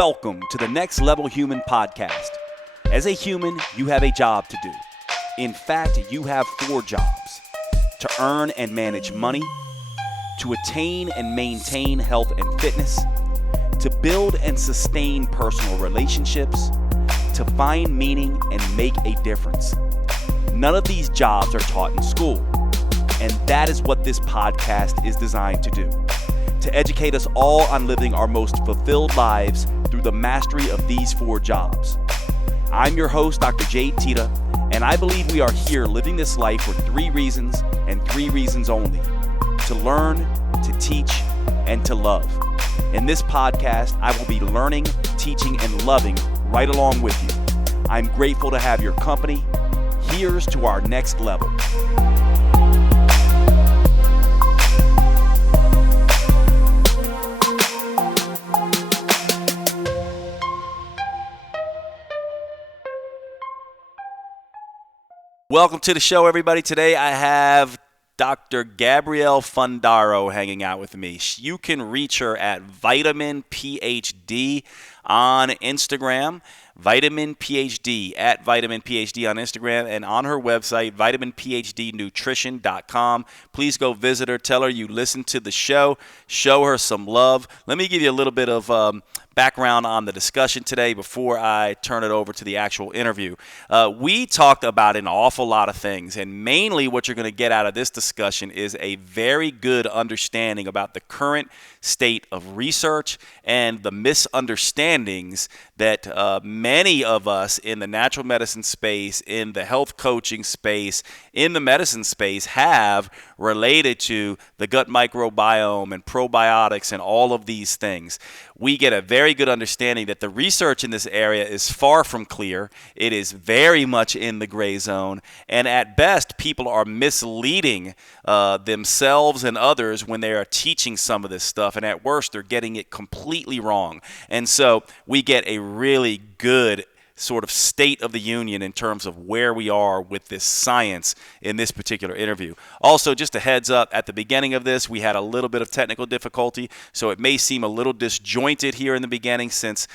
Welcome to the Next Level Human podcast. As a human, you have a job to do. In fact, you have 4 jobs: to earn and manage money, to attain and maintain health and fitness, to build and sustain personal relationships, to find meaning and make a difference. None of these jobs are taught in school, and that is what this podcast is designed to do: to educate us all on living our most fulfilled lives through the mastery of these 4 jobs. I'm your host, Dr. Jade, and I believe we are here living this life for 3 reasons and 3 reasons only: to learn, to teach, and to love. In this podcast, I will be learning, teaching, and loving right along with you. I'm grateful to have your company. Here's to our next level. Welcome to the show, everybody. Today I have Dr. Gabrielle Fundaro hanging out with me. You can reach her at Vitamin PhD on Instagram. Vitamin PhD at Vitamin PhD on Instagram, and on her website, vitaminphdnutrition.com. Please go visit her. Tell her you listened to the show. Show her some love. Let me give you a little bit of background on the discussion today before I turn it over to the actual interview. We talked about an awful lot of things, and mainly what you're going to get out of this discussion is a very good understanding about the current state of research and the misunderstandings that many of us in the natural medicine space, in the health coaching space, in the medicine space have related to the gut microbiome and probiotics and all of these things. We get a very good understanding that the research in this area is far from clear. It is very much in the gray zone, and at best, people are misleading themselves and others when they are teaching some of this stuff, and at worst, they're getting it completely wrong. And so we get a really good sort of state of the union in terms of where we are with this science in this particular interview. Also, just a heads up, at the beginning of this, we had a little bit of technical difficulty, so it may seem a little disjointed here in the beginning since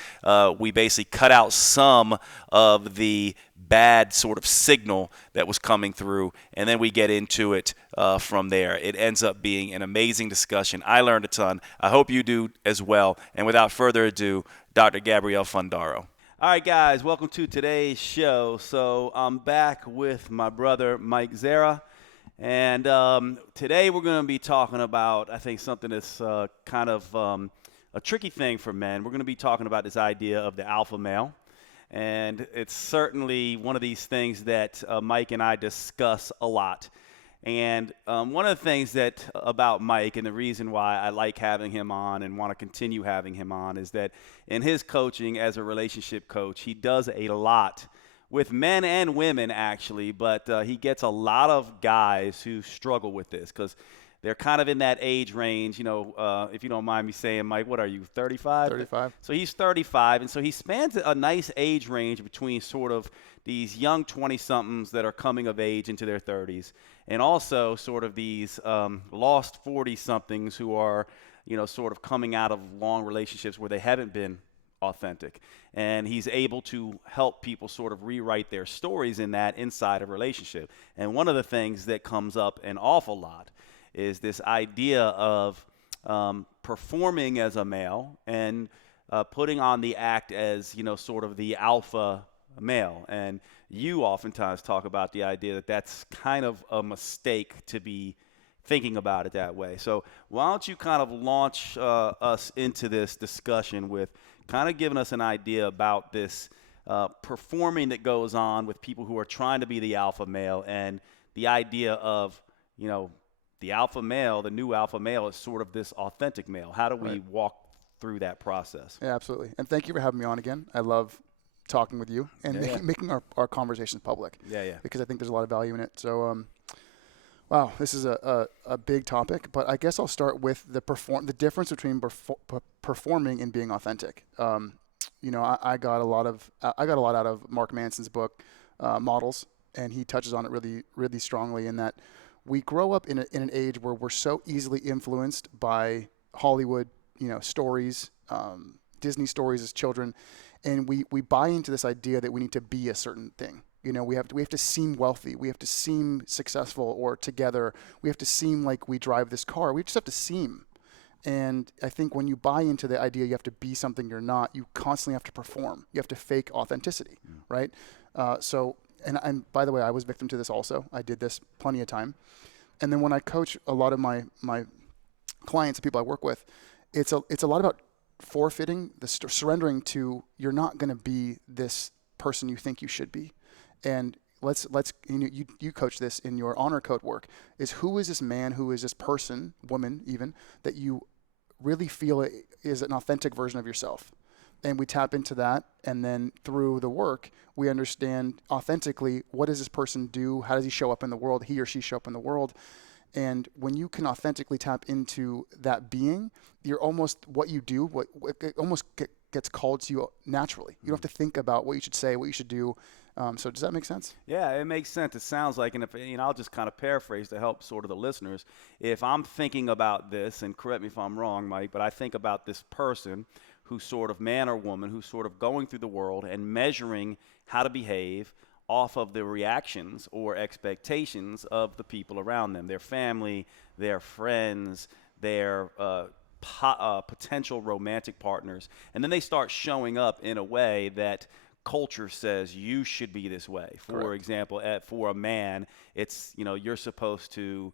we basically cut out some of the bad sort of signal that was coming through, and then we get into it from there. It ends up being an amazing discussion. I learned a ton. I hope you do as well. And without further ado, Dr. Gabrielle Fundaro. All right, guys, welcome to today's show. So I'm back with my brother, Mike Zerah, and today we're going to be talking about, I think, something that's kind of a tricky thing for men. We're going to be talking about this idea of the alpha male, and it's certainly one of these things that Mike and I discuss a lot. And one of the things that about Mike, and the reason why I like having him on and want to continue having him on, is that in his coaching as a relationship coach, he does a lot with men and women, actually, but he gets a lot of guys who struggle with this because they're kind of in that age range. You know, if you don't mind me saying, Mike, what are you, 35? 35. So he's 35, and so he spans a nice age range between sort of these young 20-somethings that are coming of age into their 30s, and also sort of these lost 40-somethings who are, you know, sort of coming out of long relationships where they haven't been authentic. And he's able to help people sort of rewrite their stories in that inside a relationship. And one of the things that comes up an awful lot is this idea of performing as a male and putting on the act as, you know, sort of the alpha male. And you oftentimes talk about the idea that that's kind of a mistake to be thinking about it that way. So why don't you kind of launch us into this discussion with kind of giving us an idea about this performing that goes on with people who are trying to be the alpha male, and the idea of, you know, the alpha male, the new alpha male, is sort of this authentic male. How do we walk through that process? Yeah, absolutely. And thank you for having me on again. I love talking with you and making our conversations public. Yeah. Because I think there's a lot of value in it. So, wow, this is a big topic. But I guess I'll start with the difference between performing and being authentic. You know, I got a lot out of Mark Manson's book, Models, and he touches on it really, really strongly in that we grow up in an age where we're so easily influenced by Hollywood, you know, stories, Disney stories as children, and we buy into this idea that we need to be a certain thing. You know, we have to seem wealthy, we have to seem successful or together, we have to seem like we drive this car. We just have to seem. And I think when you buy into the idea you have to be something you're not, you constantly have to perform. You have to fake authenticity, right? And by the way, I was victim to this also. I did this plenty of time. And then when I coach a lot of my clients, the people I work with, it's a lot about forfeiting, surrendering to, you're not going to be this person you think you should be. And let's you coach this in your honor code work, is who is this man, who is this person, woman even, that you really feel is an authentic version of yourself. And we tap into that, and then through the work, we understand authentically, what does this person do? How does he show up in the world? He or she show up in the world. And when you can authentically tap into that being, you're almost, what you do, it almost gets called to you naturally. You don't have to think about what you should say, what you should do. So does that make sense? Yeah, it makes sense. It sounds like, and if, I'll just kind of paraphrase to help sort of the listeners. If I'm thinking about this, and correct me if I'm wrong, Mike, but I think about this person who's sort of man or woman, who's sort of going through the world and measuring how to behave off of the reactions or expectations of the people around them, their family, their friends, their potential romantic partners. And then they start showing up in a way that culture says you should be this way. For Correct. example, for a man, it's, you're supposed to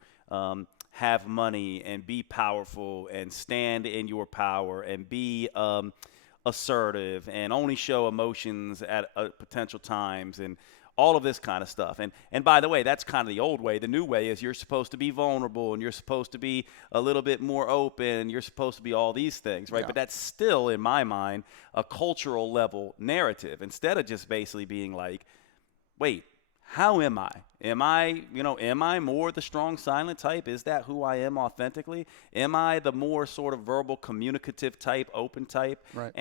have money and be powerful and stand in your power and be assertive and only show emotions at potential times and all of this kind of stuff. And by the way, that's kind of the old way. The new way is you're supposed to be vulnerable and you're supposed to be a little bit more open and you're supposed to be all these things, right? Yeah. But that's still, in my mind, a cultural level narrative, instead of just basically being like, wait, how am I? Am I more the strong silent type? Is that who I am authentically? Am I the more sort of verbal communicative type, open type? Right.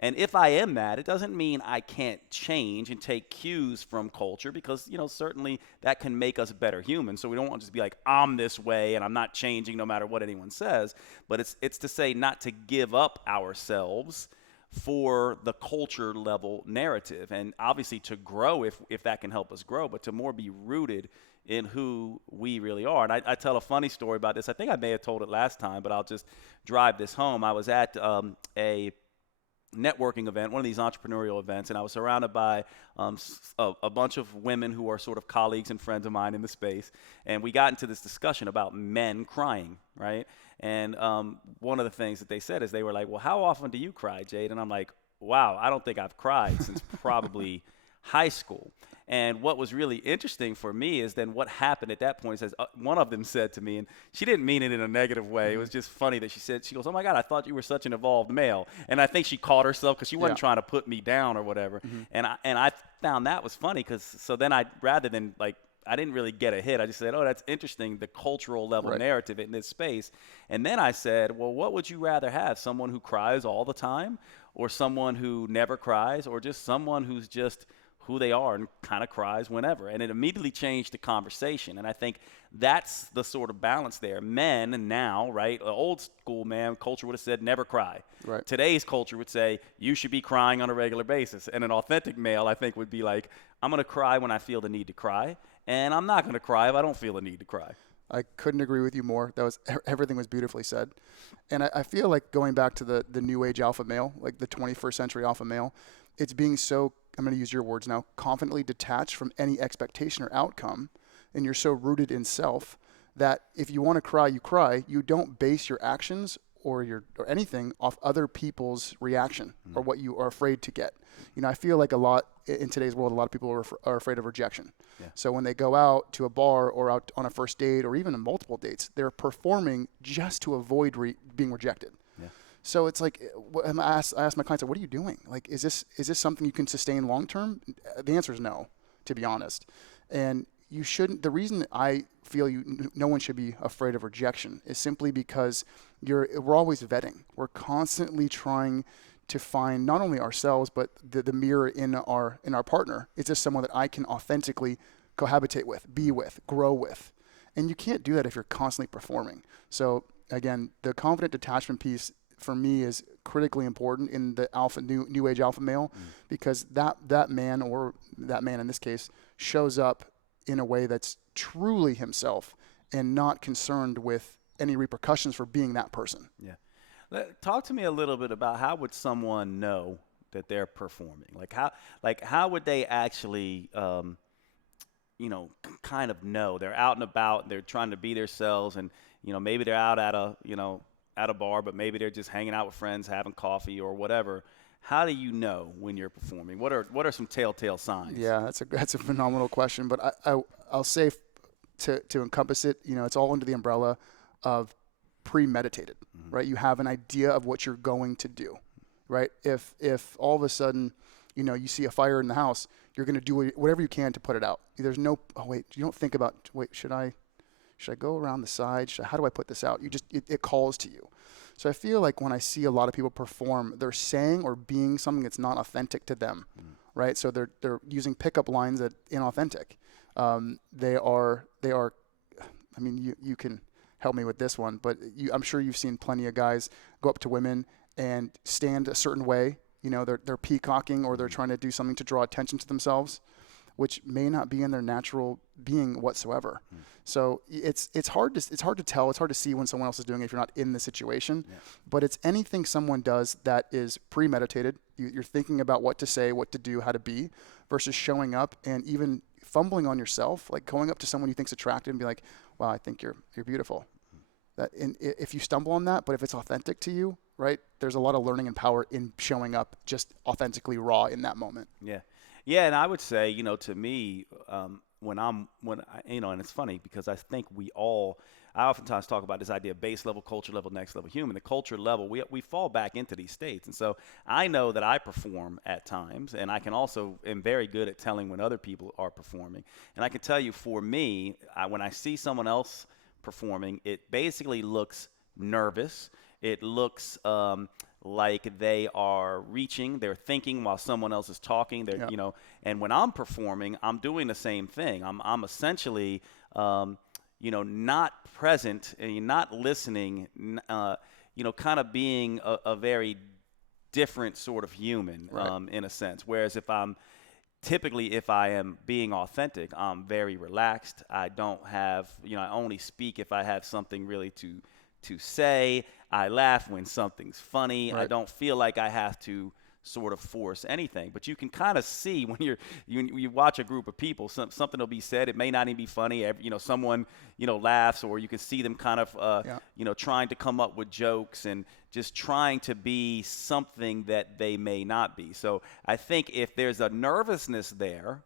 And if I am that, it doesn't mean I can't change and take cues from culture, because, certainly that can make us better humans. So we don't want to just be like, I'm this way and I'm not changing no matter what anyone says. But it's to say not to give up ourselves for the culture level narrative, and obviously to grow if that can help us grow, but to more be rooted in who we really are. And I tell a funny story about this. I think I may have told it last time, but I'll just drive this home. I was at a networking event, one of these entrepreneurial events, and I was surrounded by a bunch of women who are sort of colleagues and friends of mine in the space, and we got into this discussion about men crying, right? And one of the things that they said is, they were like, well, how often do you cry, Jade? And I'm like, wow, I don't think I've cried since probably high school. And what was really interesting for me is then what happened at that point is, one of them said to me, and she didn't mean it in a negative way. It was just funny that she goes, oh my God, I thought you were such an evolved male. And I think she caught herself because she wasn't trying to put me down or whatever. And I found that was funny, because so then rather than like, I didn't really get a hit. I just said, oh, that's interesting, the cultural level narrative in this space. And then I said, well, what would you rather have? Someone who cries all the time, or someone who never cries, or just someone who's just who they are and kind of cries whenever? And it immediately changed the conversation. And I think that's the sort of balance there. Men now, right, old school man culture would have said never cry. Right. Today's culture would say you should be crying on a regular basis. And an authentic male, I think, would be like, I'm going to cry when I feel the need to cry, and I'm not going to cry if I don't feel the need to cry. I couldn't agree with you more. Everything was beautifully said. And I feel like going back to the new age alpha male, like the 21st century alpha male, it's being so, I'm going to use your words now, confidently detached from any expectation or outcome. And you're so rooted in self that if you want to cry, you cry. You don't base your actions or anything off other people's reaction or what you are afraid to get. I feel like a lot in today's world, a lot of people are afraid of rejection. Yeah. So when they go out to a bar or out on a first date or even on multiple dates, they're performing just to avoid being rejected. Yeah. So it's like, I ask my clients, what are you doing? Like, is this something you can sustain long term? The answer is no, to be honest. And you shouldn't. The reason I feel no one should be afraid of rejection is simply because we're always vetting. We're constantly trying to find not only ourselves but the mirror in our partner. Is this someone that I can authentically cohabitate with, be with, grow with? And you can't do that if you're constantly performing. So again, the confident detachment piece for me is critically important in the new age alpha male, because that man, or that man in this case, shows up in a way that's truly himself and not concerned with any repercussions for being that person. Yeah. Talk to me a little bit about how would someone know that they're performing? How would they actually, kind of know? They're out and about, they're trying to be themselves, and, maybe they're out at a bar, but maybe they're just hanging out with friends, having coffee or whatever. How do you know when you're performing? What are some telltale signs? Yeah, that's a phenomenal question, but I'll say to encompass it, it's all under the umbrella of premeditated, right? You have an idea of what you're going to do, right? If all of a sudden, you see a fire in the house, you're going to do whatever you can to put it out. There's no, you don't think about, should I go around the side? How do I put this out? It calls to you. So I feel like when I see a lot of people perform, they're saying or being something that's not authentic to them, right? So they're using pickup lines that inauthentic. They are. I mean, you can help me with this one, but I'm sure you've seen plenty of guys go up to women and stand a certain way. They're peacocking, or they're trying to do something to draw attention to themselves, which may not be in their natural being whatsoever. So it's hard to tell. It's hard to see when someone else is doing it if you're not in the situation. Yeah. But it's anything someone does that is premeditated. You're thinking about what to say, what to do, how to be, versus showing up and even fumbling on yourself, like going up to someone you think's attractive and be like, "Wow, I think you're beautiful." If you stumble on that, but if it's authentic to you, right? There's a lot of learning and power in showing up just authentically raw in that moment. Yeah. Yeah, and I would say, to me, and it's funny because I think I oftentimes talk about this idea of base level, culture level, next level human. The culture level, we fall back into these states. And so I know that I perform at times, and I can also am very good at telling when other people are performing. And I can tell you, for me, when I see someone else performing, it basically looks nervous. It looks like they are reaching, they're thinking while someone else is talking. And when I'm performing, I'm doing the same thing. I'm essentially, not present and not listening. Kind of being a very different sort of human, right, in a sense. Whereas if I am being authentic, I'm very relaxed. I don't have, I only speak if I have something really to say. I laugh when something's funny. Right. I don't feel like I have to sort of force anything. But you can kind of see when you watch a group of people, something will be said. It may not even be funny. Someone, laughs, or you can see them kind of, trying to come up with jokes and just trying to be something that they may not be. So I think if there's a nervousness there,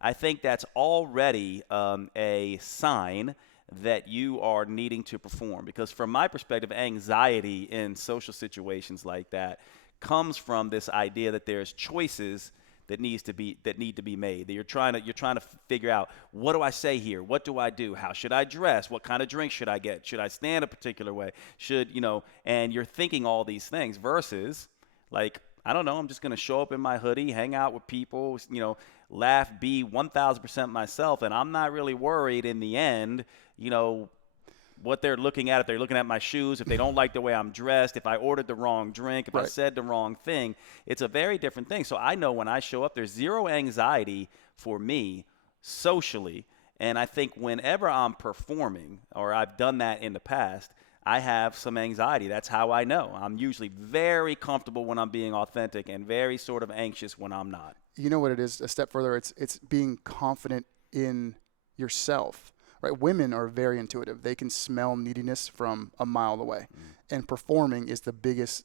I think that's already a sign that you are needing to perform. Because from my perspective, anxiety in social situations like that comes from this idea that there's choices that need to be made. That you're trying to figure out, what do I say here? What do I do? How should I dress? What kind of drink should I get? Should I stand a particular way? And you're thinking all these things versus like, I don't know, I'm just going to show up in my hoodie, hang out with people, laugh, be 1,000% myself, and I'm not really worried in the end, what they're looking at, if they're looking at my shoes, if they don't like the way I'm dressed, if I ordered the wrong drink, if I said the wrong thing. It's a very different thing. So I know when I show up, there's zero anxiety for me socially, and I think whenever I'm performing, or I've done that in the past, I have some anxiety. That's how I know. I'm usually very comfortable when I'm being authentic and very sort of anxious when I'm not. You know what it is? A step further, it's being confident in yourself, right? Women are very intuitive. They can smell neediness from a mile away. And performing is the biggest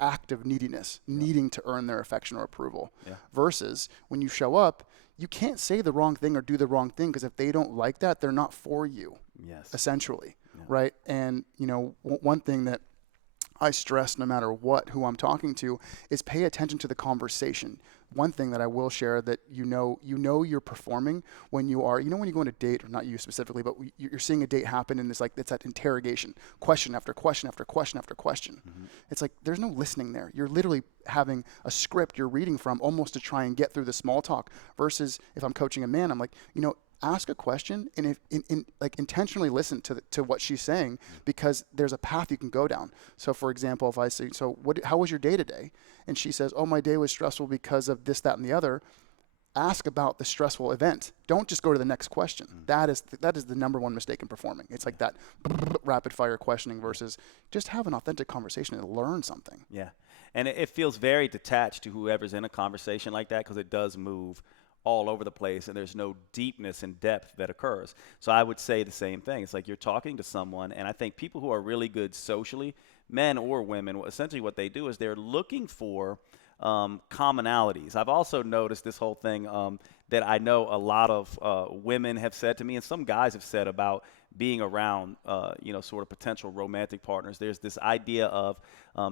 act of neediness, needing to earn their affection or approval. Versus when you show up, you can't say the wrong thing or do the wrong thing, because if they don't like that, they're not for you, essentially. Right. And, one thing that I stress no matter who I'm talking to is pay attention to the conversation. One thing that I will share that you're performing when you are, when you go on a date, or not you specifically, but you're seeing a date happen, and it's that interrogation, question after question after question after question. It's like there's no listening there. You're literally having a script you're reading from almost to try and get through the small talk, versus if I'm coaching a man, I'm like, ask a question and like intentionally listen to what she's saying, because there's a path you can go down. So for example, if I say, so how was your day today? And she says, oh, my day was stressful because of this, that, and the other. Ask about the stressful event. Don't just go to the next question. That is the number one mistake in performing. It's like that rapid fire questioning versus just have an authentic conversation and learn something. Yeah. And it feels very detached to whoever's in a conversation like that, because it does move all over the place and there's no deepness and depth that occurs. So I would say the same thing. It's like you're talking to someone, and I think people who are really good socially, men or women, essentially what they do is they're looking for commonalities. I've also noticed this whole thing that I know a lot of women have said to me, and some guys have said about being around, sort of potential romantic partners. There's this idea of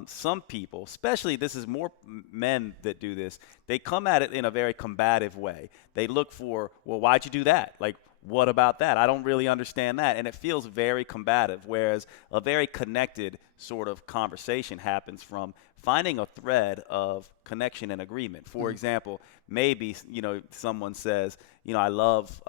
some people, especially this is more men that do this, they come at it in a very combative way. They look for, well, why'd you do that? Like, what about that? I don't really understand that. And it feels very combative, whereas a very connected sort of conversation happens from finding a thread of connection and agreement. For example, maybe, someone says, I love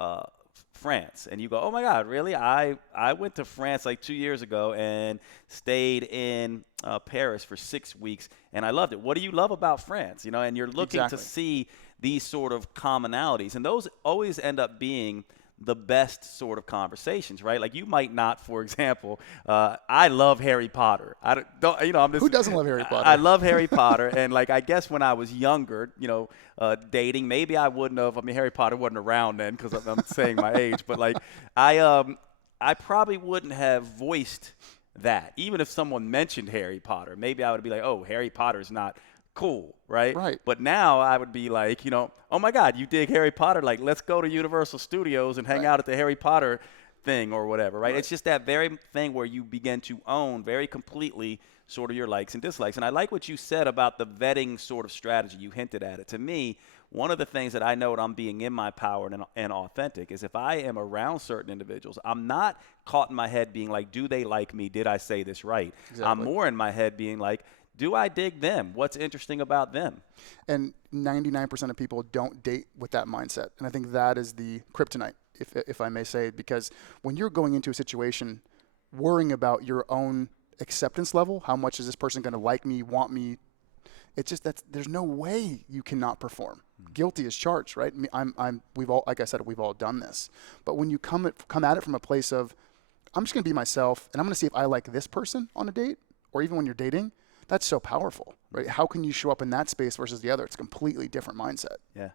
France. And you go, oh my God, really? I went to France like 2 years ago and stayed in Paris for 6 weeks and I loved it. What do you love about France? And you're looking to see these sort of commonalities, and those always end up being the best sort of conversations, right? Like you might not, for example, I love Harry Potter. I'm just, who doesn't love Harry Potter? I love Harry Potter, and like I guess when I was younger, dating, maybe I wouldn't have. I mean, Harry Potter wasn't around then because I'm saying my age, but like I probably wouldn't have voiced that, even if someone mentioned Harry Potter. Maybe I would be like, oh, Harry Potter's not cool, right? Right. But now I would be like, oh my God, you dig Harry Potter? Like, let's go to Universal Studios and hang out at the Harry Potter thing or whatever, right? It's just that very thing where you begin to own very completely sort of your likes and dislikes. And I like what you said about the vetting sort of strategy. You hinted at it. To me, one of the things that I know that I'm being in my power and authentic is if I am around certain individuals, I'm not caught in my head being like, do they like me? Did I say this right? Exactly. I'm more in my head being like, do I dig them? What's interesting about them? And 99% of people don't date with that mindset. And I think that is the kryptonite, if I may say, because when you're going into a situation worrying about your own acceptance level, how much is this person going to like me, want me, it's just that there's no way you cannot perform. Guilty as charged, right? We've all, like I said, we've all done this. But when you come at it from a place of, I'm just going to be myself and I'm going to see if I like this person on a date, or even when you're dating, that's so powerful, right? How can you show up in that space versus the other? It's a completely different mindset. Yeah.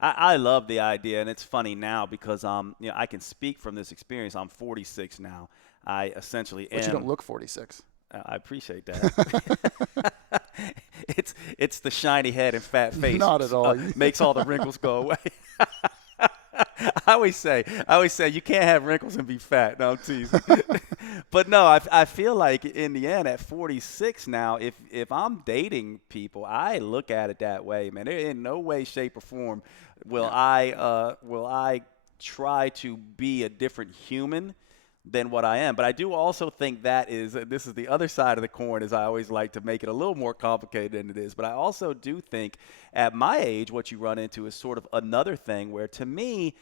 I love the idea, and it's funny now because I can speak from this experience. I'm 46 now. I essentially am. But you don't look 46. I appreciate that. It's the shiny head and fat face. Not at all. Makes all the wrinkles go away. I always say you can't have wrinkles and be fat. No, I'm teasing. But no, I feel like in the end at 46 now, if I'm dating people, I look at it that way, man. In no way, shape, or form will I try to be a different human than what I am. But I do also think this is the other side of the coin, as I always like to make it a little more complicated than it is. But I also do think at my age, what you run into is sort of another thing where, to me,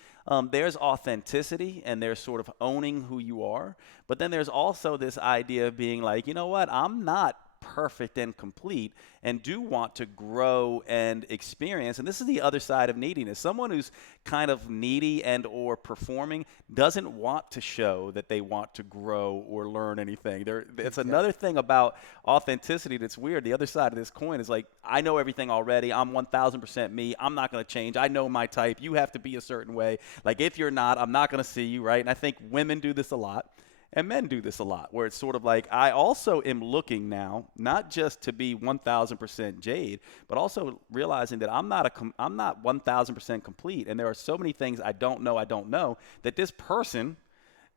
there's authenticity and there's sort of owning who you are. But then there's also this idea of being like, you know what, I'm not perfect and complete and do want to grow and experience. And this is the other side of neediness. Someone who's kind of needy and or performing doesn't want to show that they want to grow or learn anything. It's another thing about authenticity that's weird. The other side of this coin is like, I know everything already. I'm 1,000% me. I'm not going to change. I know my type. You have to be a certain way. Like, if you're not, I'm not going to see you, right? And I think women do this a lot. And men do this a lot, where it's sort of like, I also am looking now, not just to be 1,000% Jade, but also realizing that I'm not 1,000% complete. And there are so many things I don't know that this person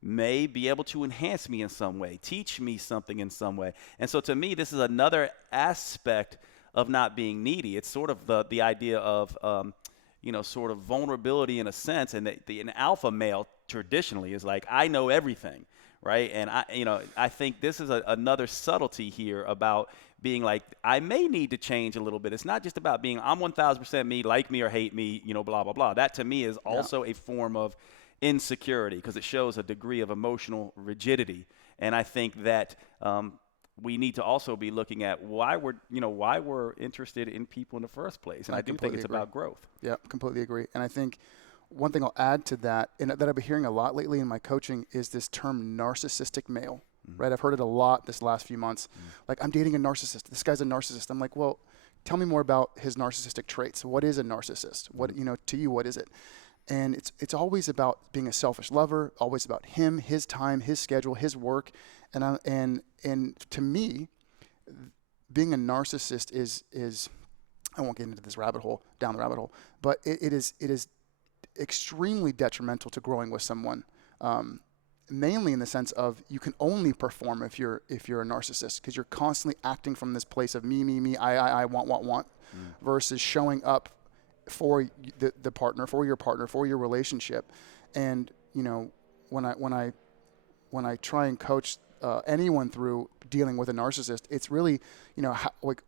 may be able to enhance me in some way, teach me something in some way. And so to me, this is another aspect of not being needy. It's sort of the idea of, sort of vulnerability in a sense. And an alpha male traditionally is like, I know everything. Right. And I think this is another subtlety here about being like, I may need to change a little bit. It's not just about being, I'm 1,000% me, like me or hate me, blah, blah, blah. That to me is also a form of insecurity because it shows a degree of emotional rigidity. And I think that we need to also be looking at why we're interested in people in the first place. And I do think it's about growth. Yeah, completely agree. And I think one thing I'll add to that, and that I've been hearing a lot lately in my coaching, is this term narcissistic male, right? I've heard it a lot this last few months. Like, I'm dating a narcissist. This guy's a narcissist. I'm like, well, tell me more about his narcissistic traits. What is a narcissist? What, to you, what is it? And it's always about being a selfish lover, always about him, his time, his schedule, his work. And to me, being a narcissist is I won't get into this down the rabbit hole, but it is extremely detrimental to growing with someone. Mainly in the sense of you can only perform if you're a narcissist, because you're constantly acting from this place of me, I want, versus showing up for the partner, for your relationship. And when I try and coach anyone through dealing with a narcissist, it's really like,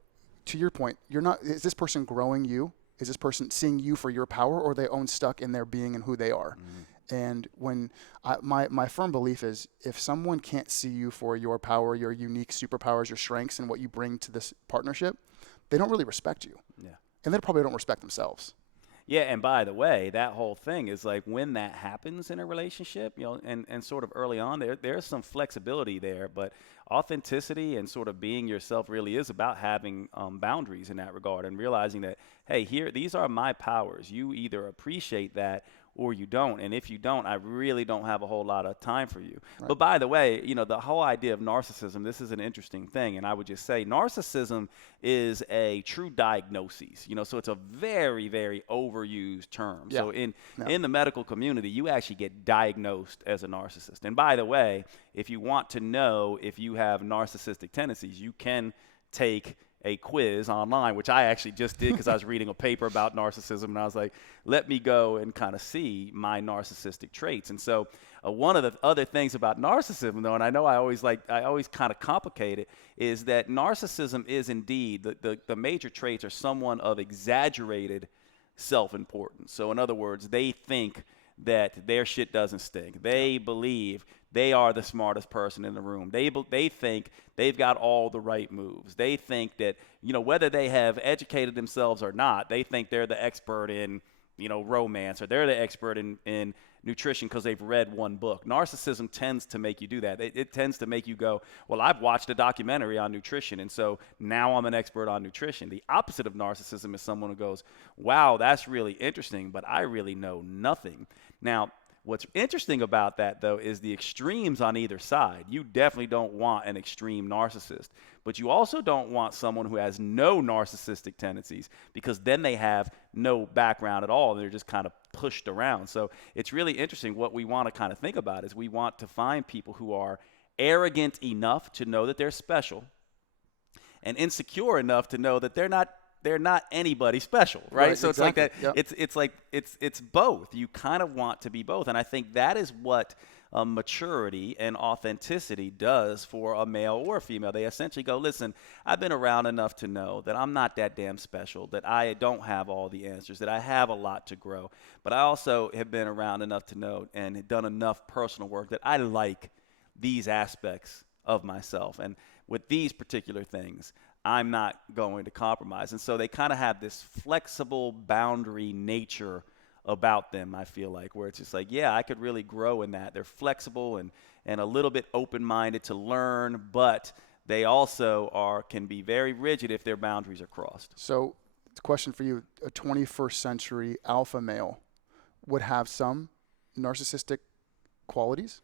to your point, is this person growing you? Is this person seeing you for your power, or are they own stuck in their being and who they are? And when my firm belief is, if someone can't see you for your power, your unique superpowers, your strengths, and what you bring to this partnership, they don't really respect you. Yeah. And they probably don't respect themselves. Yeah, and by the way, that whole thing is like, when that happens in a relationship, and sort of early on, there's some flexibility there, but authenticity and sort of being yourself really is about having boundaries in that regard, and realizing that, hey, these are my powers. You either appreciate that or you don't. And if you don't, I really don't have a whole lot of time for you. Right. But by the way, the whole idea of narcissism, this is an interesting thing. And I would just say narcissism is a true diagnosis, so it's a very, very overused term. Yeah. So in the medical community, you actually get diagnosed as a narcissist. And by the way, if you want to know if you have narcissistic tendencies, you can take a quiz online, which I actually just did because I was reading a paper about narcissism, and I was like, let me go and kind of see my narcissistic traits. And so one of the other things about narcissism, though, and I know I always kind of complicate it, is that narcissism is indeed, the major traits are someone of exaggerated self-importance. So in other words, they think that their shit doesn't stink. They believe they are the smartest person in the room. They think they've got all the right moves. They think that, whether they have educated themselves or not, they think they're the expert in, romance, or they're the expert in nutrition because they've read one book. Narcissism tends to make you do that. It tends to make you go, well, I've watched a documentary on nutrition, and so now I'm an expert on nutrition. The opposite of narcissism is someone who goes, wow, that's really interesting, but I really know nothing. Now, what's interesting about that, though, is the extremes on either side. You definitely don't want an extreme narcissist, but you also don't want someone who has no narcissistic tendencies, because then they have no background at all. They're just kind of pushed around. So it's really interesting. What we want to kind of think about is we want to find people who are arrogant enough to know that they're special, and insecure enough to know that they're not anybody special, right? So exactly. It's like that. Yep. It's both. You kind of want to be both, and I think that is what maturity and authenticity does for a male or a female. They essentially go, listen, I've been around enough to know that I'm not that damn special, that I don't have all the answers, that I have a lot to grow, but I also have been around enough to know and done enough personal work that I like these aspects of myself, and with these particular things, I'm not going to compromise. And so they kind of have this flexible boundary nature about them, I feel like, where it's just like, yeah, I could really grow in that. They're flexible and a little bit open-minded to learn, but they also can be very rigid if their boundaries are crossed. So it's a question for you. A 21st century alpha male would have some narcissistic qualities?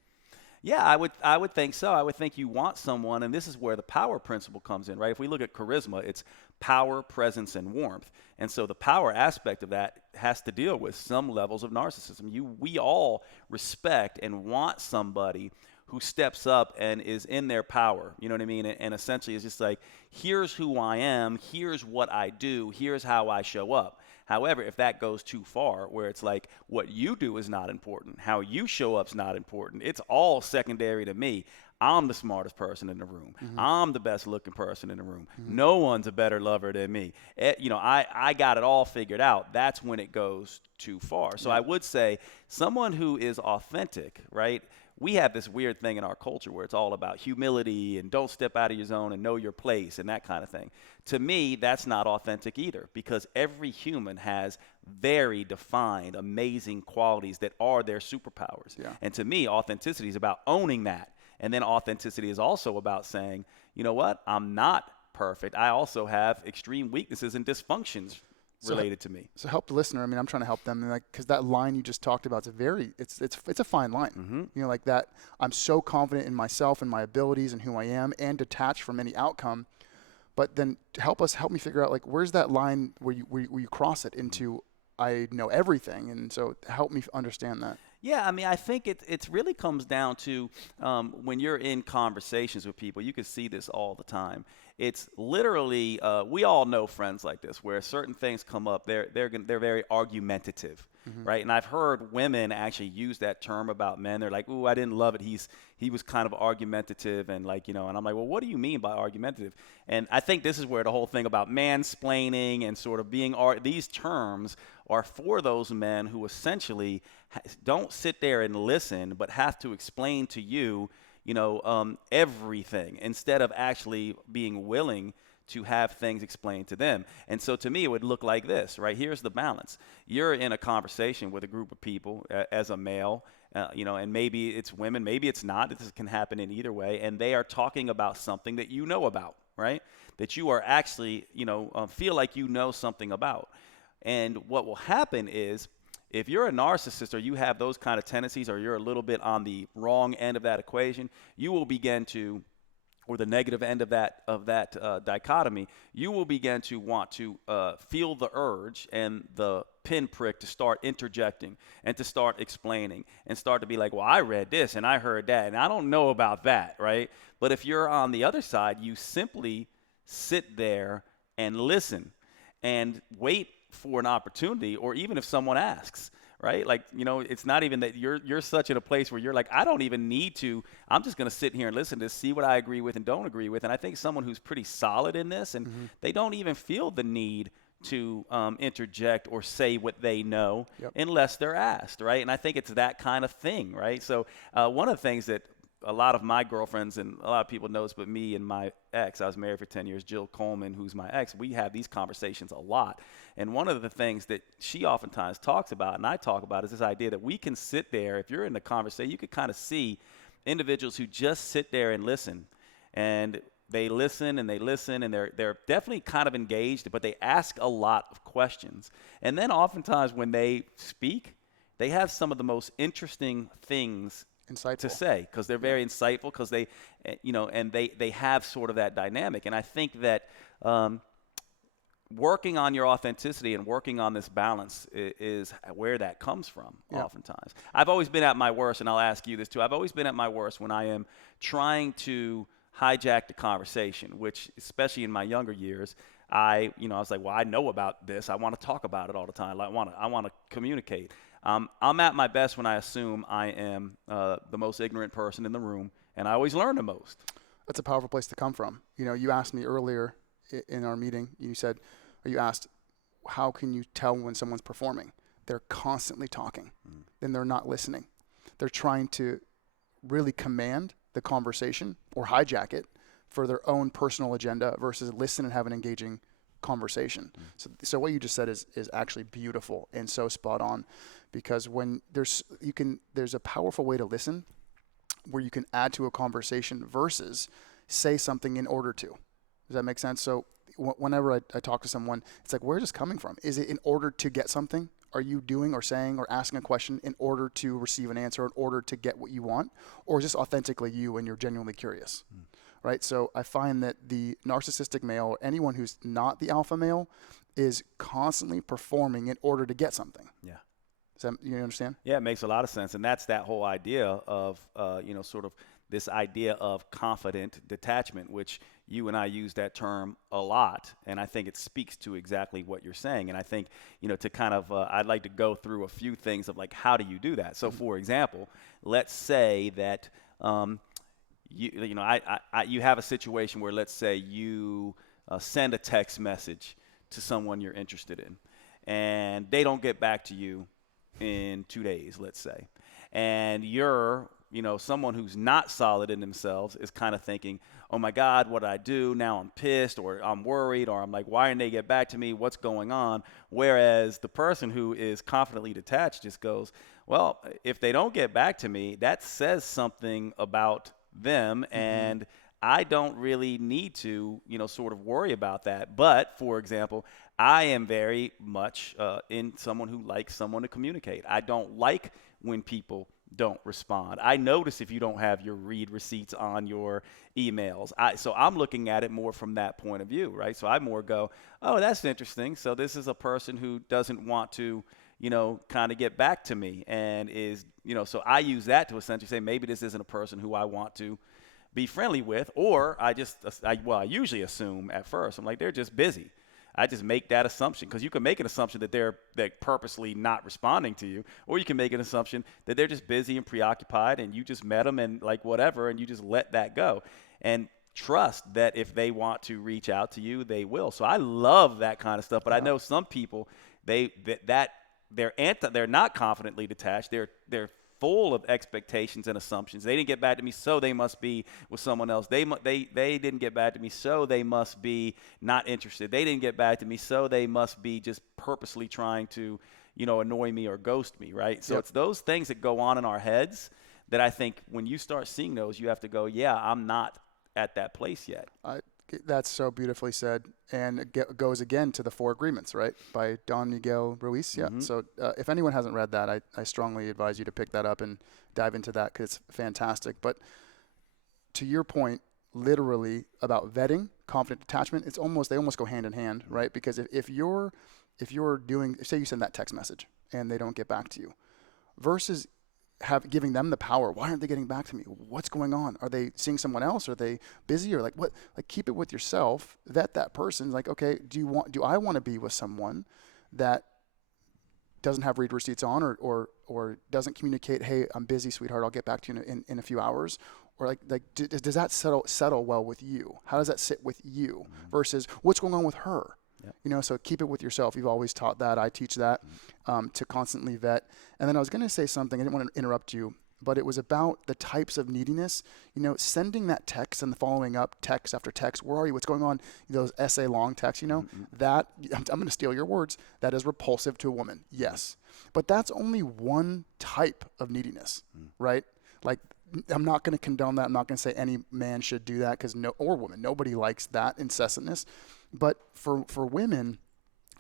Yeah, I would think so. I would think you want someone, and this is where the power principle comes in, right? If we look at charisma, it's power, presence, and warmth. And so the power aspect of that has to deal with some levels of narcissism. We all respect and want somebody who steps up and is in their power, you know what I mean? And essentially is just like, here's who I am, here's what I do, here's how I show up. However, if that goes too far, where it's like, what you do is not important, how you show up is not important, it's all secondary to me, I'm the smartest person in the room. Mm-hmm. I'm the best looking person in the room. Mm-hmm. No one's a better lover than me. I got it all figured out. That's when it goes too far. So Yeah. I would say someone who is authentic, right? We have this weird thing in our culture where it's all about humility and don't step out of your zone and know your place and that kind of thing. To me, that's not authentic either, because every human has very defined, amazing qualities that are their superpowers. Yeah. And to me, authenticity is about owning that. And then authenticity is also about saying, you know what, I'm not perfect. I also have extreme weaknesses and dysfunctions related to me. So help the listener. I mean, I'm trying to help them, like, because that line you just talked about it's a fine line. Mm-hmm. You know, like that. I'm so confident in myself and my abilities and who I am, and detached from any outcome. But then help me figure out, like, where's that line where you cross it into I know everything, and so help me understand that. Yeah, I mean, I think it really comes down to when you're in conversations with people, you can see this all the time. It's literally, we all know friends like this, where certain things come up, they're very argumentative, Mm-hmm. right? And I've heard women actually use that term about men. They're like, "Ooh, I didn't love it. He was kind of argumentative," and and I'm like, "Well, what do you mean by argumentative?" And I think this is where the whole thing about mansplaining and sort of being these terms are for those men who essentially don't sit there and listen, but have to explain to you, everything, instead of actually being willing to have things explained to them. And so to me, it would look like this, right? Here's the balance. You're in a conversation with a group of people as a male, and maybe it's women, maybe it's not. This can happen in either way. And they are talking about something that you know about, right? That you are actually, feel like you know something about. And what will happen is, if you're a narcissist or you have those kind of tendencies, or you're a little bit on the wrong end of that equation, you will begin to, or the negative end of that dichotomy, you will begin to want to feel the urge and the pinprick to start interjecting and to start explaining and start to be like, well, I read this and I heard that and I don't know about that, right? But if you're on the other side, you simply sit there and listen and wait for an opportunity, or even if someone asks, right? Like, it's not even that you're such in a place where you're like, I don't even need to. I'm just going to sit here and listen to see what I agree with and don't agree with. And I think someone who's pretty solid in this, and Mm-hmm. they don't even feel the need to interject or say what they know unless they're asked, right? And I think it's that kind of thing, right? So one of the things that a lot of my girlfriends and a lot of people knows, but me and my ex, I was married for 10 years, Jill Coleman, who's my ex, we have these conversations a lot. And one of the things that she oftentimes talks about, and I talk about, is this idea that we can sit there, if you're in the conversation, you could kind of see individuals who just sit there and listen. And they listen and they listen, and they're definitely kind of engaged, but they ask a lot of questions. And then oftentimes when they speak, they have some of the most interesting things Insightful. to say, because they're very insightful, because they, and they have sort of that dynamic. And I think that working on your authenticity and working on this balance is where that comes from. Oftentimes, I've always been at my worst, and I'll ask you this too. I've always been at my worst when I am trying to hijack the conversation, which, especially in my younger years, I was like, well, I know about this. I want to talk about it all the time. I want to communicate. I'm at my best when I assume I am the most ignorant person in the room, and I always learn the most. That's a powerful place to come from. You asked me earlier in our meeting, you asked, how can you tell when someone's performing? They're constantly talking, then they're not listening. They're trying to really command the conversation or hijack it for their own personal agenda versus listen and have an engaging conversation. So what you just said is actually beautiful and so spot on, because when there's a powerful way to listen where you can add to a conversation versus say something in order to. Does that make sense? So whenever I talk to someone, it's like, where's this coming from? Is it in order to get something? Are you doing or saying or asking a question in order to receive an answer, in order to get what you want? Or is this authentically you and you're genuinely curious? Right? So I find that the narcissistic male, or anyone who's not the alpha male, is constantly performing in order to get something. Yeah. Does that, you understand? Yeah, it makes a lot of sense. And that's that whole idea of, sort of this idea of confident detachment, which you and I use that term a lot. And I think it speaks to exactly what you're saying. And I think, to kind of, I'd like to go through a few things of like, how do you do that? So for example, let's say that you have a situation where, let's say, you send a text message to someone you're interested in, and they don't get back to you in 2 days, let's say, and you're, someone who's not solid in themselves is kind of thinking, oh my God, what did I do? Now I'm pissed, or I'm worried, or I'm like, why didn't they get back to me? What's going on? Whereas the person who is confidently detached just goes, well, if they don't get back to me, that says something about them, and I don't really need to, sort of worry about that. But, for example, I am very much in someone who likes someone to communicate. I don't like when people don't respond. I notice if you don't have your read receipts on your emails. So I'm looking at it more from that point of view, right? So I more go, oh, that's interesting. So this is a person who doesn't want to, kind of get back to me, and is, so I use that to essentially say maybe this isn't a person who I want to be friendly with, or I usually assume at first, I'm like, they're just busy. I just make that assumption, because you can make an assumption that they're purposely not responding to you, or you can make an assumption that they're just busy and preoccupied, and you just met them and like whatever, and you just let that go, and trust that if they want to reach out to you, they will. So I love that kind of stuff, but I know some people they're not confidently detached. They're full of expectations and assumptions. They didn't get back to me, so they must be with someone else. They didn't get back to me, so they must be not interested. They didn't get back to me, so they must be just purposely trying to, annoy me or ghost me, right? So It's those things that go on in our heads that I think when you start seeing those, you have to go, yeah, I'm not at that place yet. That's so beautifully said, and it goes again to the Four Agreements, right, by Don Miguel Ruiz. Yeah. So if anyone hasn't read that, I strongly advise you to pick that up and dive into that, because it's fantastic. But to your point, literally about vetting, confident detachment, they almost go hand in hand, right? Because if you're doing, say you send that text message and they don't get back to you, versus giving them the power. Why aren't they getting back to me? What's going on? Are they seeing someone else? Are they busy? Or like what? Like, keep it with yourself. Vet that person. Like, okay, do I want to be with someone that doesn't have read receipts on, or doesn't communicate, hey, I'm busy, sweetheart, I'll get back to you in a few hours? Or does that settle well with you? How does that sit with you versus what's going on with her? Yep. So keep it with yourself. You've always taught that. I teach that, to constantly vet. And then I was going to say something. I didn't want to interrupt you, but it was about the types of neediness. Sending that text and following up text after text. Where are you? What's going on? Those essay long texts, that, I'm going to steal your words, that is repulsive to a woman. Yes. But that's only one type of neediness, right? Like, I'm not going to condone that. I'm not going to say any man should do that, or woman. Nobody likes that incessantness. But for women,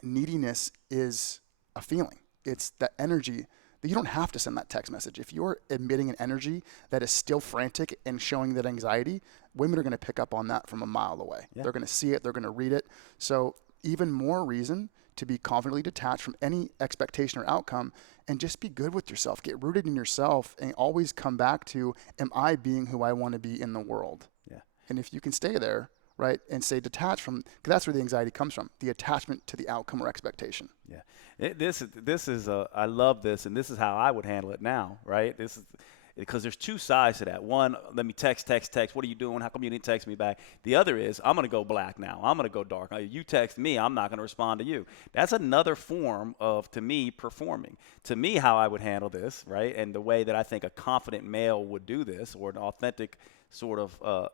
neediness is a feeling. It's that energy that you don't have to send that text message. If you're emitting an energy that is still frantic and showing that anxiety, women are going to pick up on that from a mile away. Yeah. They're going to see it. They're going to read it. So even more reason to be confidently detached from any expectation or outcome, and just be good with yourself. Get rooted in yourself and always come back to, am I being who I want to be in the world? Yeah. And if you can stay there, right, and stay detached from, because that's where the anxiety comes from, the attachment to the outcome or expectation. Yeah. This is I love this, and this is how I would handle it now, right? This is because there's two sides to that. One, let me text. What are you doing? How come you didn't text me back? The other is, I'm going to go black now. I'm going to go dark. You text me, I'm not going to respond to you. That's another form of, to me, performing. To me, how I would handle this, right, and the way that I think a confident male would do this, or an authentic sort of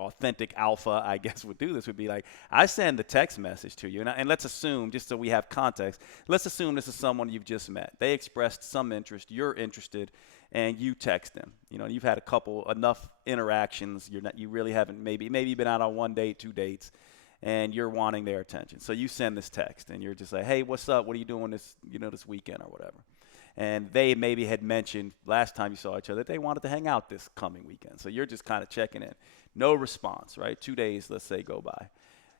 authentic alpha, I guess, would do this, would be like, I send the text message to you, and let's assume, just so we have context, let's assume this is someone you've just met. They expressed some interest, you're interested, and you text them. You've had enough interactions. You really haven't, maybe you've been out on 1 date, 2 dates, and you're wanting their attention. So you send this text, and you're just like, hey, what's up? What are you doing this weekend or whatever? And they maybe had mentioned last time you saw each other that they wanted to hang out this coming weekend. So you're just kind of checking in. No response, right? 2 days, let's say, go by.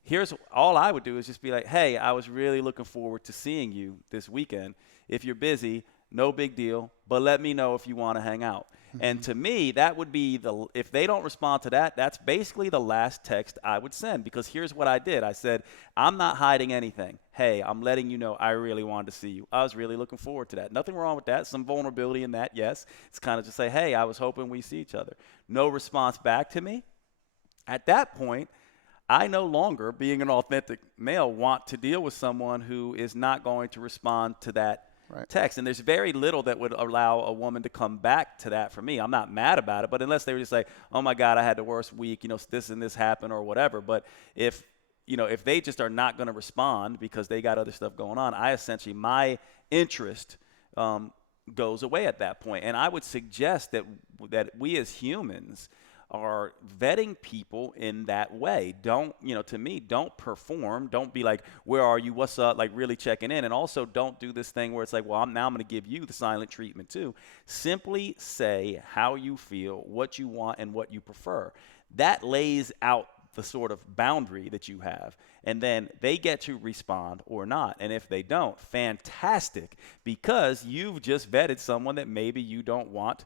Here's all I would do is just be like, hey, I was really looking forward to seeing you this weekend. If you're busy, no big deal, but let me know if you want to hang out. And to me, that would be if they don't respond to that, that's basically the last text I would send, because here's what I did. I said, I'm not hiding anything. Hey, I'm letting you know I really wanted to see you. I was really looking forward to that. Nothing wrong with that. Some vulnerability in that, yes. It's kind of just say, hey, I was hoping we see each other. No response back to me. At that point, I no longer, being an authentic male, want to deal with someone who is not going to respond to that text. And there's very little that would allow a woman to come back to that for me. I'm not mad about it, but unless they were just like, oh my God, I had the worst week, this and this happened or whatever. But if they just are not going to respond because they got other stuff going on, my interest goes away at that point. And I would suggest that we as humans are vetting people in that way. Don't perform. Don't be like, where are you? What's up? Like really checking in. And also don't do this thing where it's like, well, I'm going to give you the silent treatment too. Simply say how you feel, what you want, and what you prefer. That lays out the sort of boundary that you have. And then they get to respond or not. And if they don't, fantastic, because you've just vetted someone that maybe you don't want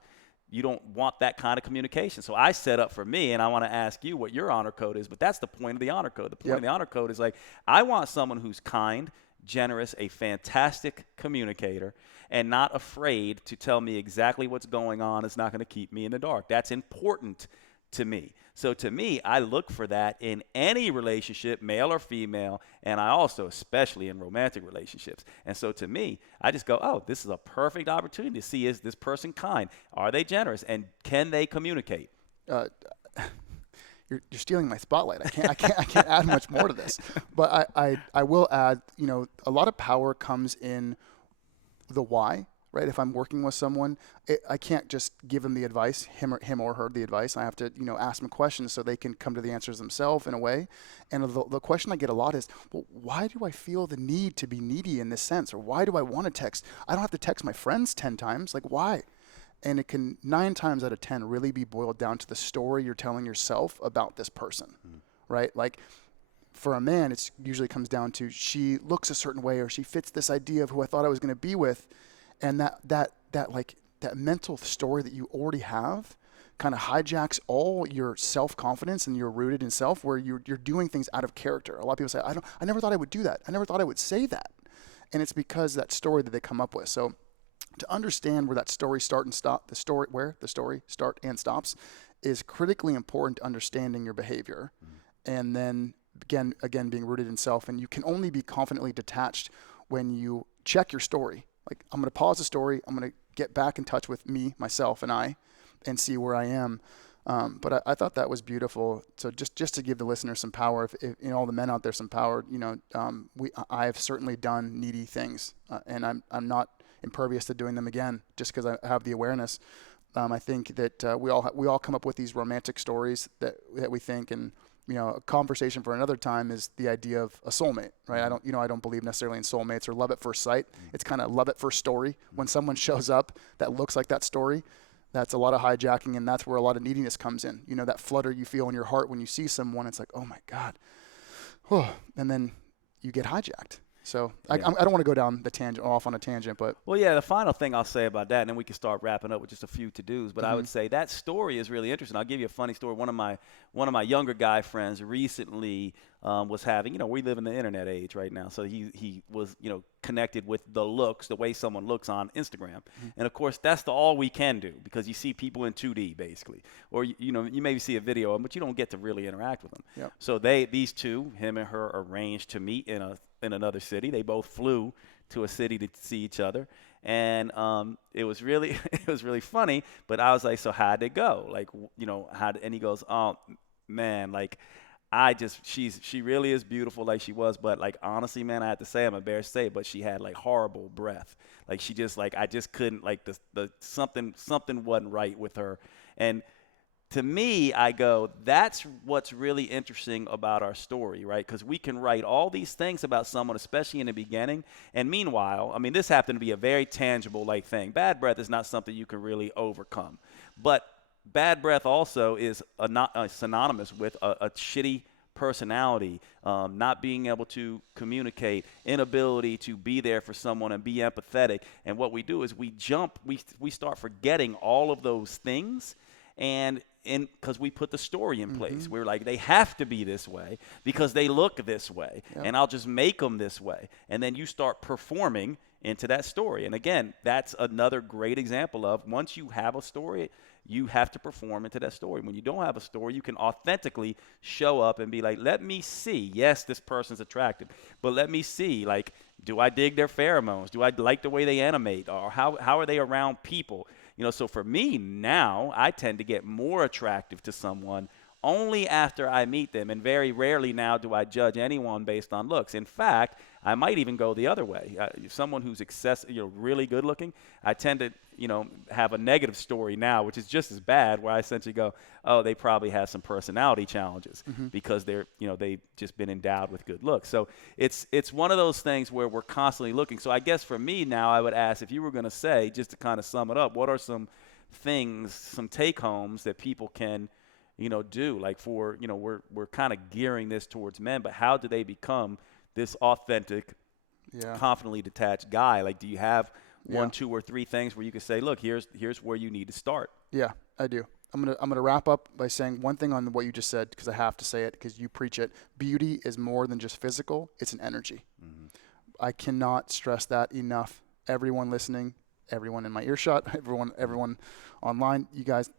that kind of communication. So I set up for me, and I want to ask you what your honor code is, but that's the point of the honor code. The point of the honor code is like, I want someone who's kind, generous, a fantastic communicator, and not afraid to tell me exactly what's going on. It's not going to keep me in the dark. That's important to me. So to me, I look for that in any relationship, male or female, and I also, especially in romantic relationships. And so to me, I just go, oh, this is a perfect opportunity to see, is this person kind? Are they generous? And can they communicate? You're stealing my spotlight. I can't add much more to this. But I will add, a lot of power comes in the why. Right? If I'm working with someone, I can't just give them the advice, him or her the advice. I have to, ask them questions so they can come to the answers themselves in a way. And the question I get a lot is, well, why do I feel the need to be needy in this sense? Or why do I want to text? I don't have to text my friends 10 times. Like, why? And it can 9 times out of 10 really be boiled down to the story you're telling yourself about this person, right? Like, for a man, it usually comes down to, she looks a certain way, or she fits this idea of who I thought I was going to be with. And that mental story that you already have kind of hijacks all your self-confidence, and you're rooted in self, where you're doing things out of character. A lot of people say, I never thought I would do that. I never thought I would say that. And it's because that story that they come up with. So to understand where that story start and stop, where the story start and stops, is critically important to understanding your behavior. And then again, being rooted in self. And you can only be confidently detached when you check your story. Like, I'm going to pause the story. I'm going to get back in touch with me, myself, and see where I am. But I thought that was beautiful. So just to give the listener some power, if all the men out there some power, I have certainly done needy things, and I'm not impervious to doing them again just because I have the awareness. I think that we all come up with these romantic stories that we think, and a conversation for another time is the idea of a soulmate, right? I don't believe necessarily in soulmates or love at first sight. It's kind of love at first story. When someone shows up that looks like that story, that's a lot of hijacking, and that's where a lot of neediness comes in. That flutter you feel in your heart when you see someone. It's like, oh my God, and then you get hijacked. So I don't want to go down the tangent, off on a tangent, but well, yeah. The final thing I'll say about that, and then we can start wrapping up with just a few to-dos. But I would say that story is really interesting. I'll give you a funny story. One of my younger guy friends recently was having, we live in the internet age right now, so he was connected with the way someone looks on Instagram, and of course that's all we can do, because you see people in 2D basically, or you maybe see a video of them, but you don't get to really interact with them. Yep. So these two, him and her, arranged to meet in another city. They both flew to a city to see each other, and it was really funny. But I was like, so how'd it go? Like, and he goes, oh man, like, she really is beautiful, like she was, but like, honestly, man, I had to say, I'm embarrassed to say it, but she had like horrible breath. Like, she just, like, I just couldn't, like, the something wasn't right with her. And to me, I go, that's what's really interesting about our story, right? Because we can write all these things about someone, especially in the beginning. And meanwhile, I mean, this happened to be a very tangible, like, thing. Bad breath is not something you can really overcome. But bad breath also is synonymous with a shitty personality, not being able to communicate, inability to be there for someone and be empathetic. And what we do is we start forgetting all of those things, and because we put the story in place. We're like, they have to be this way because they look this way, and I'll just make them this way. And then you start performing into that story. And again, that's another great example of once you have a story, you have to perform into that story. When you don't have a story, you can authentically show up and be like, let me see. Yes, this person's attractive, but let me see, like, do I dig their pheromones? Do I like the way they animate? Or how are they around people? So for me now, I tend to get more attractive to someone only after I meet them. And very rarely now do I judge anyone based on looks. In fact, I might even go the other way. Someone who's really good looking, I tend to, have a negative story now, which is just as bad, where I essentially go, oh, they probably have some personality challenges because they've just been endowed with good looks. So it's one of those things where we're constantly looking. So I guess for me now, I would ask, if you were going to say, just to kind of sum it up, what are some things, some take homes that people can do, like we're kind of gearing this towards men, but how do they become this authentic, confidently detached guy? Like, do you have one, two, or three things where you could say, look, here's where you need to start? Yeah, I do. I'm gonna wrap up by saying one thing on what you just said, because I have to say it because you preach it. Beauty is more than just physical; it's an energy. I cannot stress that enough. Everyone listening, everyone in my earshot, everyone online, you guys,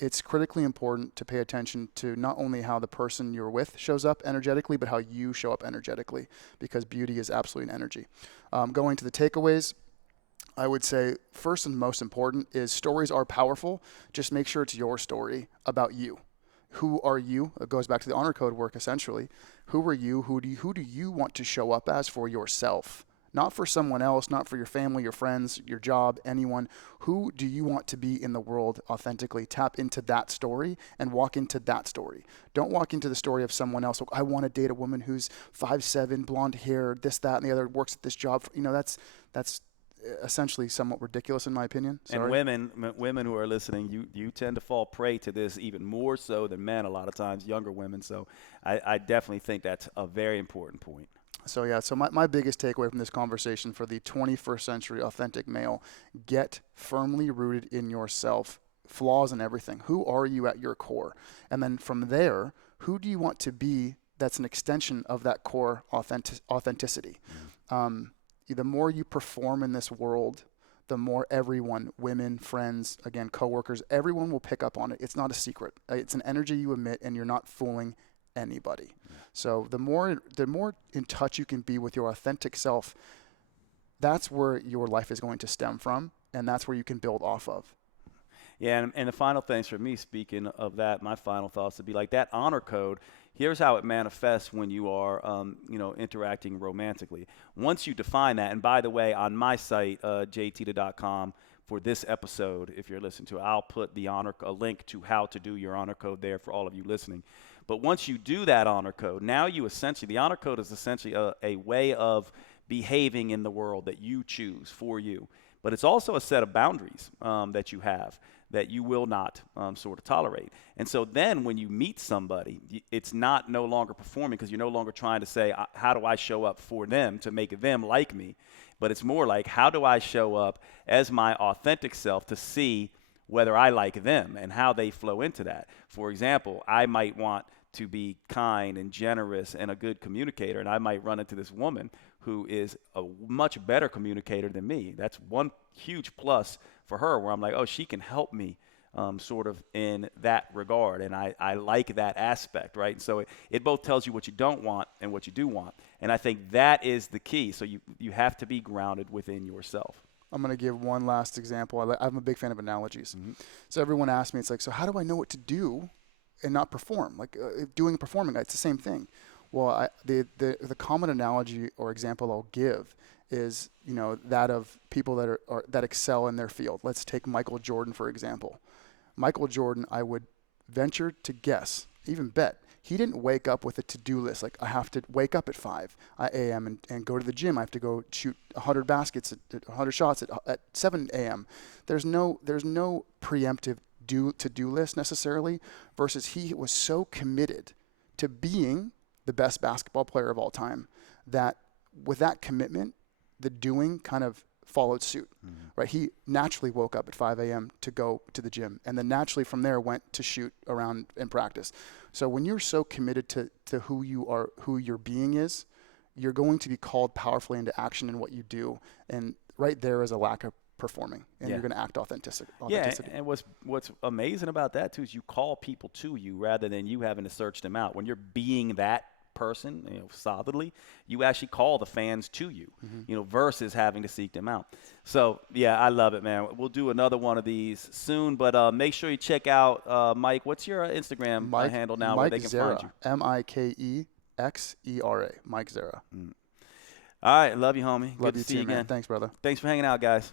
it's critically important to pay attention to not only how the person you're with shows up energetically, but how you show up energetically, because beauty is absolutely an energy. Going to the takeaways, I would say first and most important is stories are powerful. Just make sure it's your story about you. Who are you? It goes back to the honor code work essentially. Who are you? Who do you want to show up as for yourself? Not for someone else, not for your family, your friends, your job, anyone. Who do you want to be in the world authentically? Tap into that story and walk into that story. Don't walk into the story of someone else. I want to date a woman who's 5'7", blonde hair, this, that, and the other, works at this job. That's essentially somewhat ridiculous in my opinion. Sorry. And women who are listening, you tend to fall prey to this even more so than men a lot of times, younger women. So I definitely think that's a very important point. So my biggest takeaway from this conversation for the 21st century authentic male: get firmly rooted in yourself, flaws and everything. Who are you at your core? And then from there, who do you want to be that's an extension of that core authenticity? The more you perform in this world, the more everyone, women, friends, again, coworkers, everyone will pick up on it. It's not a secret. It's an energy you emit, and you're not fooling anybody. So the more in touch you can be with your authentic self, that's where your life is going to stem from, and that's where you can build off of. Yeah, and the final things for me, speaking of that, my final thoughts would be like that honor code. Here's how it manifests when you are, interacting romantically. Once you define that, and by the way, on my site, jtita.com, for this episode, if you're listening to it, I'll put a link to how to do your honor code there for all of you listening. But once you do that honor code, now the honor code is essentially a way of behaving in the world that you choose for you. But it's also a set of boundaries that you have that you will not sort of tolerate. And so then when you meet somebody, it's no longer performing, because you're no longer trying to say, how do I show up for them to make them like me? But it's more like, how do I show up as my authentic self to see whether I like them and how they flow into that. For example, I might want to be kind and generous and a good communicator, and I might run into this woman who is a much better communicator than me. That's one huge plus for her, where I'm like, oh, she can help me sort of in that regard, and I like that aspect, right? And so it both tells you what you don't want and what you do want, and I think that is the key. So you have to be grounded within yourself. I'm going to give one last example. I'm a big fan of analogies. So everyone asks me, it's like, so how do I know what to do and not perform? Like doing and performing, it's the same thing. Well, the common analogy or example I'll give is, that of people that excel in their field. Let's take Michael Jordan, for example. Michael Jordan, I would venture to guess, even bet, he didn't wake up with a to-do list. Like, I have to wake up at 5 a.m. and go to the gym. I have to go shoot 100 baskets, 100 shots at 7 a.m. There's no preemptive to-do list necessarily, versus he was so committed to being the best basketball player of all time, that with that commitment, the doing kind of followed suit, right? He naturally woke up at 5 a.m. to go to the gym, and then naturally from there went to shoot around in practice. So when you're so committed to who you are, who your being is, you're going to be called powerfully into action in what you do. And right there is a lack of performing, and you're going to act authenticity. Yeah, and what's amazing about that too is you call people to you rather than you having to search them out. When you're being that person, solidly, you actually call the fans to you, versus having to seek them out. So yeah, I love it, man. We'll do another one of these soon, but make sure you check out Mike. What's your Instagram handle now where they can Zerah, find you? Mikexera, Mike Zerah. All right, love you, homie. Love Good to you see too, you again. man. Thanks, brother. Thanks for hanging out, guys.